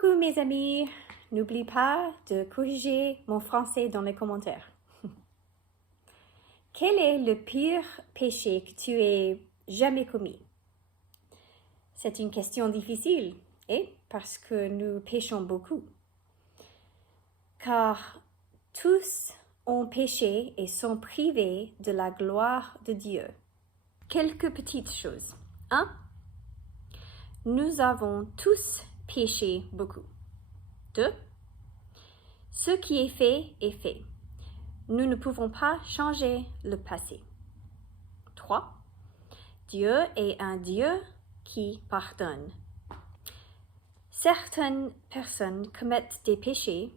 Coucou mes amis, n'oublie pas de corriger mon français dans les commentaires. Quel est le pire péché que tu aies jamais commis? C'est une question difficile, parce que nous péchons beaucoup. Car tous ont péché et sont privés de la gloire de Dieu. Quelques petites choses. 1. Nous avons tous péché beaucoup. 2. Ce qui est fait est fait. Nous ne pouvons pas changer le passé. 3. Dieu est un Dieu qui pardonne. Certaines personnes commettent des péchés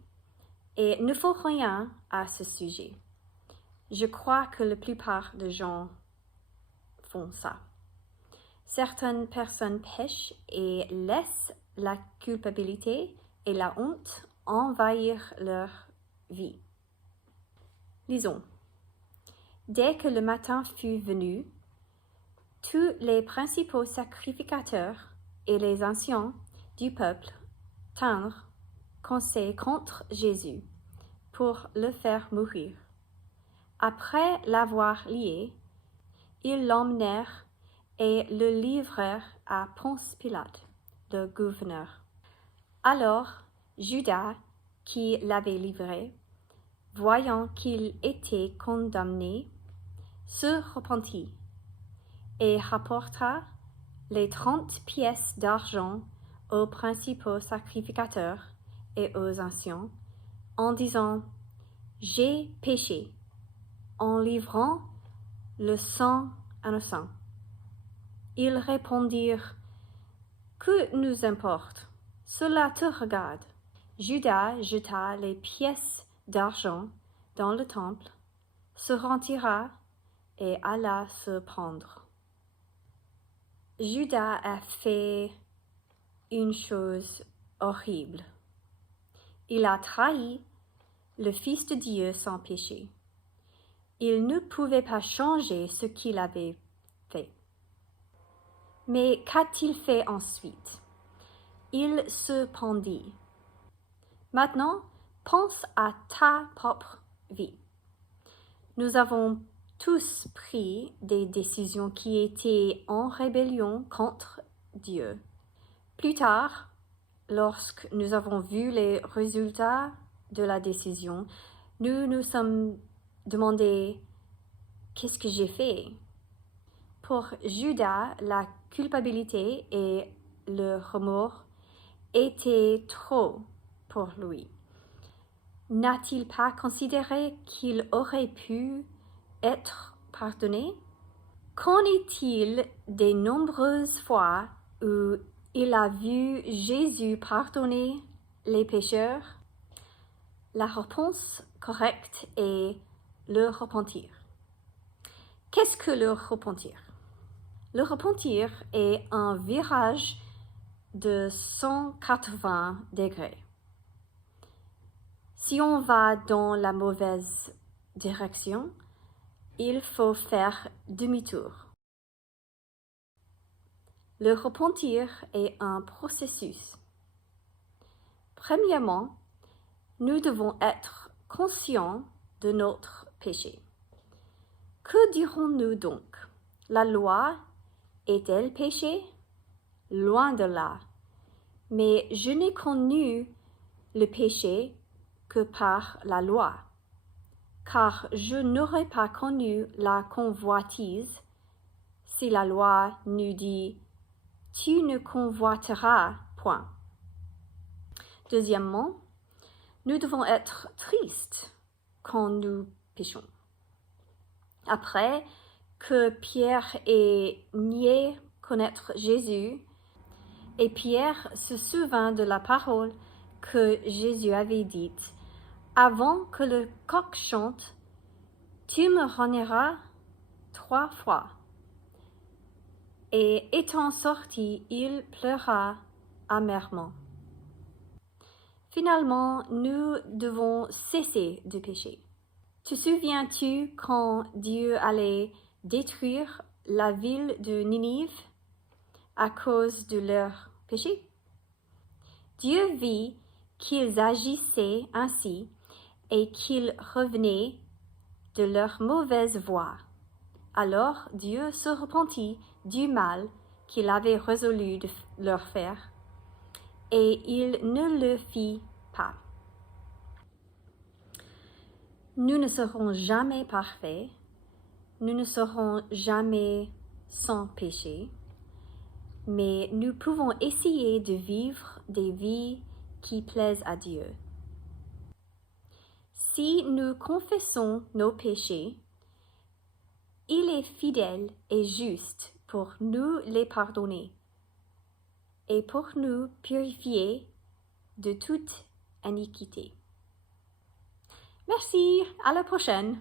et ne font rien à ce sujet. Je crois que la plupart des gens font ça. Certaines personnes pêchent et laissent la culpabilité et la honte envahir leur vie. Lisons. Dès que le matin fut venu, tous les principaux sacrificateurs et les anciens du peuple tinrent conseil contre Jésus pour le faire mourir. Après l'avoir lié, ils l'emmenèrent et le livrèrent à Ponce Pilate, le gouverneur. Alors Judas, qui l'avait livré, voyant qu'il était condamné, se repentit et rapporta les 30 pièces d'argent aux principaux sacrificateurs et aux anciens, en disant « J'ai péché » en livrant le sang innocent. Ils répondirent « Que nous importe? Cela te regarde. » Judas jeta les pièces d'argent dans le temple, se retira et alla se pendre. Judas a fait une chose horrible. Il a trahi le Fils de Dieu sans péché. Il ne pouvait pas changer ce qu'il avait fait. Mais qu'a-t-il fait ensuite? Il se pendit. Maintenant, pense à ta propre vie. Nous avons tous pris des décisions qui étaient en rébellion contre Dieu. Plus tard, lorsque nous avons vu les résultats de la décision, nous nous sommes demandé « Qu'est-ce que j'ai fait ?» Pour Judas, la culpabilité et le remords étaient trop pour lui. N'a-t-il pas considéré qu'il aurait pu être pardonné? Qu'en est-il des nombreuses fois où il a vu Jésus pardonner les pécheurs? La réponse correcte est le repentir. Qu'est-ce que le repentir? Le repentir est un virage de 180 degrés. Si on va dans la mauvaise direction, il faut faire demi-tour. Le repentir est un processus. Premièrement, nous devons être conscients de notre péché. Que dirons-nous donc? La loi est-elle péché? Loin de là. Mais je n'ai connu le péché que par la loi, car je n'aurais pas connu la convoitise si la loi nous dit « Tu ne convoiteras point ». Deuxièmement, nous devons être tristes quand nous péchons. Après que Pierre ait nié connaître Jésus, et Pierre se souvint de la parole que Jésus avait dite « Avant que le coq chante, tu me renieras 3 fois. » Et étant sorti, il pleura amèrement. Finalement, nous devons cesser de pécher. Te souviens-tu quand Dieu allait détruire la ville de Ninive à cause de leur péché? Dieu vit qu'ils agissaient ainsi et qu'ils revenaient de leur mauvaise voie. Alors Dieu se repentit du mal qu'il avait résolu de leur faire, et il ne le fit pas. Nous ne serons jamais parfaits, nous ne serons jamais sans péché, mais nous pouvons essayer de vivre des vies qui plaisent à Dieu. Si nous confessons nos péchés, il est fidèle et juste pour nous les pardonner et pour nous purifier de toute iniquité. Merci, à la prochaine.